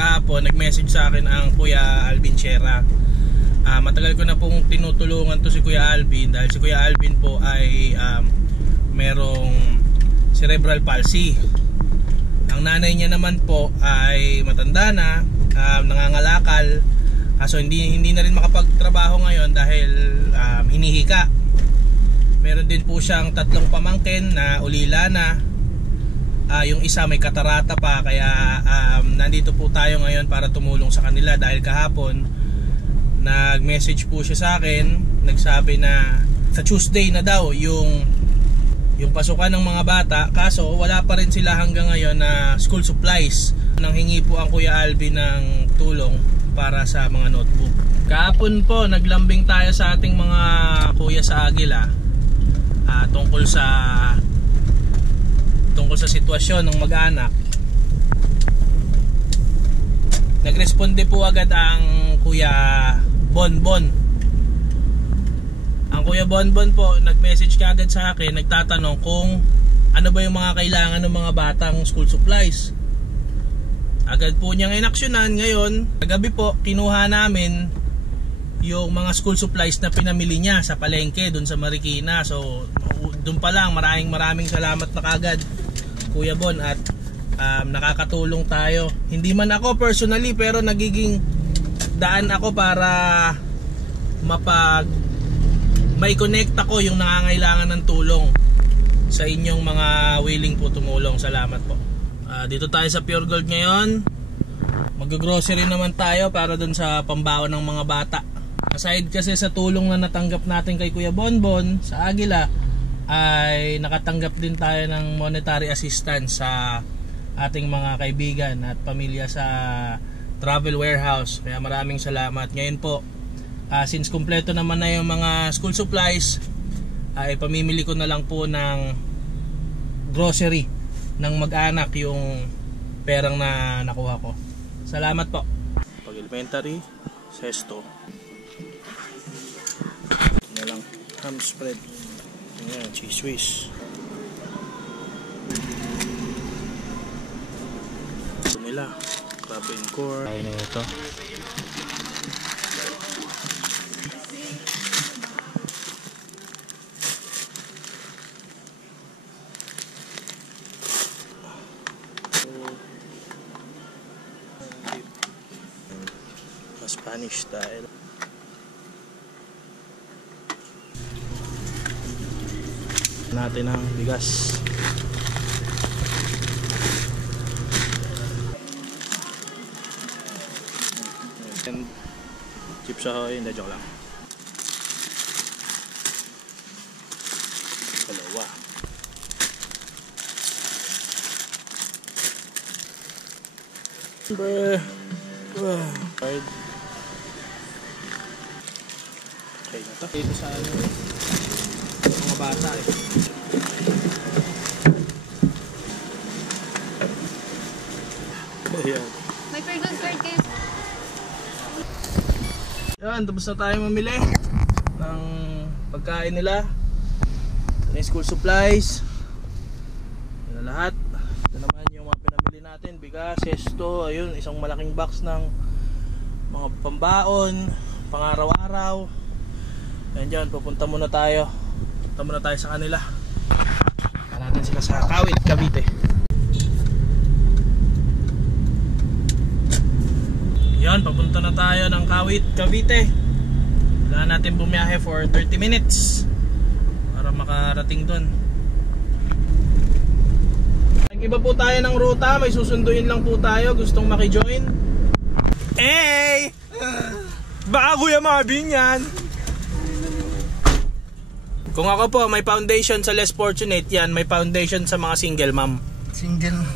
kahapon, nag-message sa akin ang Kuya Alvin Sierra. Matagal ko na pong tinutulungan to si Kuya Alvin dahil si Kuya Alvin po ay merong cerebral palsy. Ang nanay niya naman po ay matanda na, nangangalakal, so hindi na rin makapagtrabaho ngayon dahil hinihika. Meron din po siyang 3 pamangkin na ulila na, yung isa may katarata pa, kaya nandito po tayo ngayon para tumulong sa kanila dahil kahapon nag-message po siya sa akin, nagsabi na sa Tuesday na daw yung pasukan ng mga bata, kaso wala pa rin sila hanggang ngayon na school supplies. Nanghingi po ang Kuya Alvin ng tulong para sa mga notebook. Kahapon po naglambing tayo sa ating mga kuya sa Agila tungkol sa sitwasyon ng mag-anak. Nagresponde po agad ang Kuya Bonbon. Ang Kuya Bonbon po nag-message kaagad sa akin, nagtatanong kung ano ba yung mga kailangan ng mga batang school supplies. Agad po niyang inaksyonan. Ngayon, kagabi po kinuha namin yung mga school supplies na pinamili niya sa palengke doon sa Marikina. So doon pa lang maraming salamat na kaagad Kuya Bon, at nakakatulong tayo. Hindi man ako personally, pero nagiging daan ako para may connect ako yung nangangailangan ng tulong sa inyong mga willing po tumulong. Salamat po. Dito tayo sa Pure Gold ngayon. Mag-grocery naman tayo para dun sa pambaon ng mga bata. Aside kasi sa tulong na natanggap natin kay Kuya Bonbon sa Agila, ay nakatanggap din tayo ng monetary assistance sa ating mga kaibigan at pamilya sa Travel Warehouse. Kaya maraming salamat. Ngayon po, since kumpleto naman na yung mga school supplies, ay pamimili ko na lang po ng grocery ng mag-anak yung perang na nakuha ko. Salamat po. Pag elementary, sesto. Ito lang, ham spread. Ayan, cheese whiz. Ito nila, crab and core. Ayun na ito. Spanish style. Natin ang bigas. And chips ahoy, hindi, joke lang. Dalawa. Okay na to. Dito sa mga bata Ayan. May Pure Gold card kayo. Yan, tapos na tayo mamili ng pagkain nila, ng school supplies, yun na lahat. Ito naman yung mga pinamili natin, bigas, sesto, ayun, isang malaking box ng mga pambaon, pang-araw-araw. Ayan dyan, pupunta muna tayo sa kanila. Punta natin sila sa Kawit, Cavite. Yan, papunta na tayo ng Kawit, Cavite. Kailangan natin bumiyahe for 30 minutes para makarating doon. Nag-iba po tayo ng ruta, may susunduin lang po tayo, gustong maki-join. Hey! Baka Kuya Marvin yan. Kung ako po may foundation sa less fortunate, yan may foundation sa mga single mom. Single.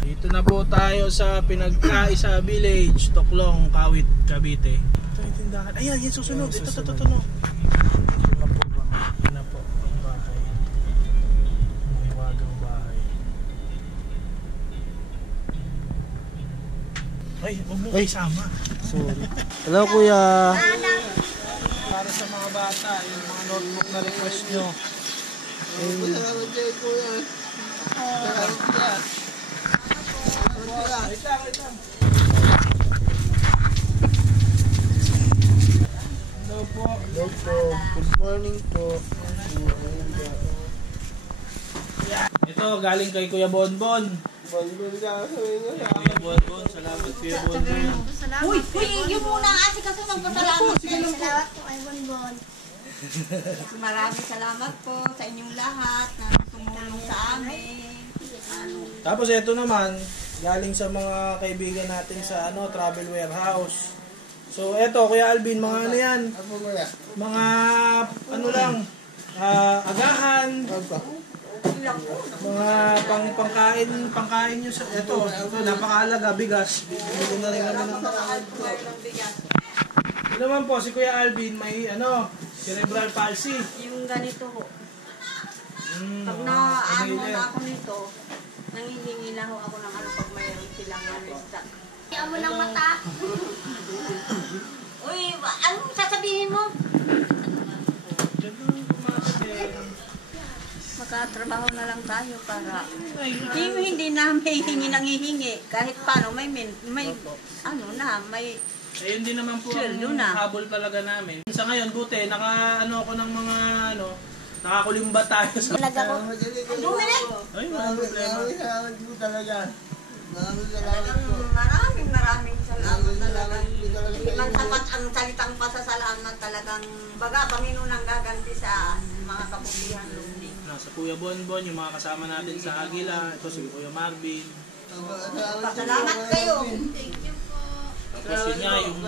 Dito na po tayo sa Pinagkaisa Village, Toklong, Kawit, Cavite. Ito yung tindahan. Ayan, yan susunod. Ito. Yan na po ang bahay. Ang hiwagang bahay. Ay, huwag mo isama. Sorry. Hello kuya. Para sa mga bata, yung mga notebook na request nyo. Ito, galing kay Kuya Bonbon. Kuya Bonbon, salamat Kuya Bonbon. Uy, yung muna kasi ng pasalamat. Salamat po kay Bonbon. Maraming salamat po sa inyong lahat na tumulong sa amin. Tapos ito naman, galing sa mga kaibigan natin sa Travel Warehouse. So ito, Kuya Alvin, mga ano yan? Mga ano lang, agahan. Mga pangkain nyo sa ito napakahalaga, bigas. Hindi ko na rin naman ito naman po, si Kuya Alvin may cerebral palsy. Yung ganito ho. Pag na ako nito, nangihingi na ho ako ng pag mayroon silang stock. Kaya mo ng mata. Uy, anong sasabihin mo? Magkatrabaho na lang tayo para hindi na may hingi nang hihingi. Kahit paano may Ayun din naman po ang habol talaga namin. Sa ngayon, buti, ako ng mga nakakulimba tayo sa... Talaga ko. Ay, walang problema. Maraming salamat talaga. Hindi man sapat ang salitang pasasalamat talagang baga Panginoon ang gaganti sa mga kabutihan lumni. Sa Kuya Bonbon, yung mga kasama natin sa Agila, ito si Kuya Marvin. Pasalamat kayo. Thank you po. Tapos yun nga, yung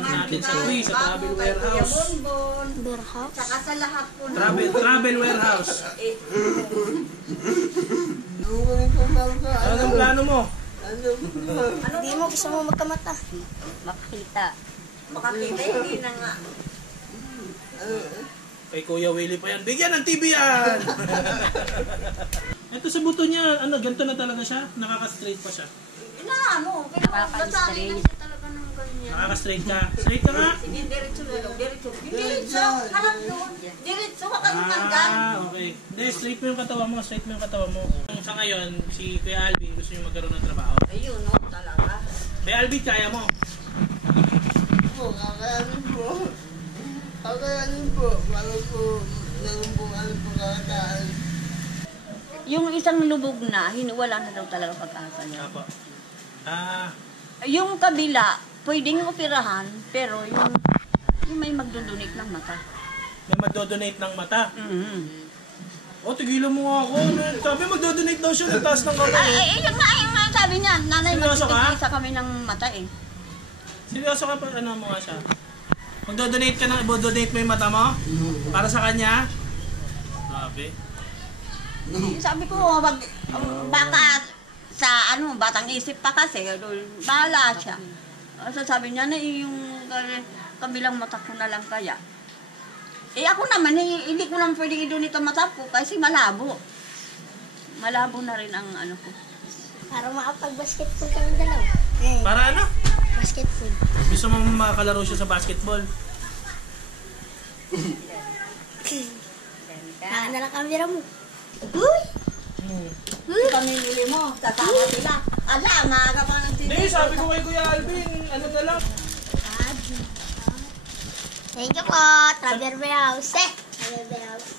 natin sa Travel Warehouse. Warehouse? Saka sa lahat po Travel Warehouse. Anong plano mo? Hindi mo gusto mo magkamata. makita, hindi na nga. Kay Kuya Willie pa yan. Bigyan ng TV yan! Ito sa buto niya, ganito na talaga siya? Nakaka-straight pa siya? Nakaka-straight. Talaga ng ganyan. Nakaka-straight ka? Straight ka nga? Sige, diretso. Harap doon. Diretso, makalimutan. Okay. Hindi, straight mo yung katawan mo. Sa ngayon, si Kuya Alvin gusto niyo magkaroon ng trabaho. Ayun, no, talaga. Kuya Alvin, kaya mo? Kakayanin po. Para po, meron po kakataan. Yung isang lubog na, wala na daw talaga pag-asa niya. Apo. Yung kabila, pwedeng operahan, pero yung may magdodonate ng mata. May magdodonate ng mata? Mm-hmm. Tigilan mo nga ako. Sabi magdodonate daw siya ng taas ng kamay. Yun nga sabi niya. Nanay, Seryoso ka? magtitigisa kami ng mata eh. Seryoso ka pa? Ano mo nga siya? Magdodonate ka ng i-donate mo yung mata mo? Para sa kanya? Grabe. Sabi ko, baka sa batang isip pa kasi, bahala siya. So sabi niya na yung kabilang mata ko na lang kaya. Ako naman, hindi ko naman pwedeng i-donate ang mata ko kasi malabo. Malabo na rin ang ko. Para makapag-basketball kami dalawa. Para ano? Basketball. Gusto mo makakalaro siya sa basketball? Saan na lang camera mo? Uy! Pamilili mo, tatawa sila. Maaga pa ng TV. Hindi, sabi ko kay Kuya Alvin, ano na lang. Thank you po. Travel Warehouse. Travel Warehouse.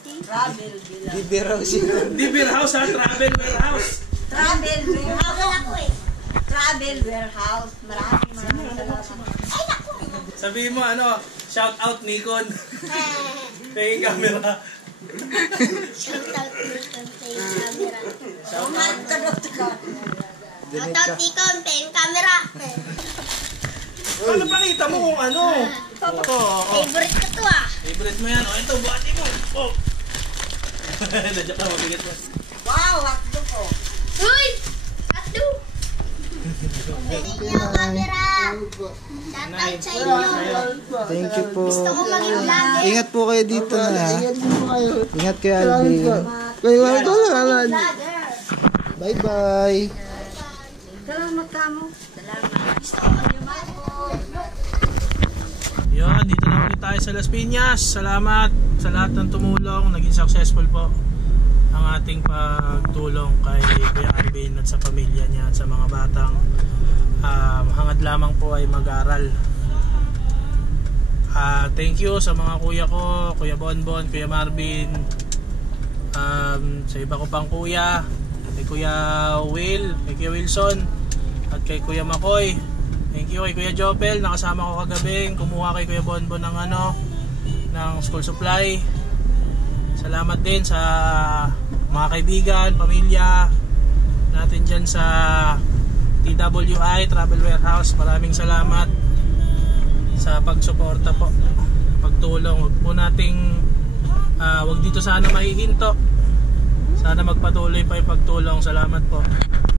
Di beer house ha, Travel Warehouse. Travel Warehouse. Ako eh. Travel Warehouse. Maraming salamat. Ay, naku! Sabihin mo shout out Nikon. Pay camera. Shout out Nikon sa yung camera. Shout out. Shout out Nikon sa yung camera. Paano pakita mo kung ano? Favorite ko to Favorite mo yan. Ito, buhati mo. Nadyak na, mabigat mo. Wow, hotdog ko. Uy! Hotdog! Thank you, camera. Shout out sa inyo. Thank you po. Gusto ko maging vlogger. Ingat po kayo dito na. Ingat po kayo. Ingat kayo, Alvin. Vlogger. Bye-bye. Salamat kamo. Salamat. Yun, dito na ulit tayo sa Las Piñas. Salamat sa lahat ng tumulong. Naging successful po ang ating pagtulong kay Kuya Alvin at sa pamilya niya at sa mga batang hangad lamang po ay mag-aral. Thank you sa mga kuya ko, Kuya Bonbon, Kuya Marvin, sa iba ko pang kuya, kay Kuya Will, kay Kuya Wilson, at kay Kuya Makoy. Thank you kay Kuya Jopel, nakasama ko kagabi, kumuha kay Kuya Bonbon ng ng school supply. Salamat din sa mga kaibigan, pamilya natin dyan sa TWI Travel Warehouse. Maraming salamat sa pagsuporta po, pagtulong. Huwag po nating wag dito sana mahihinto. Sana magpatuloy pa yung pagtulong. Salamat po.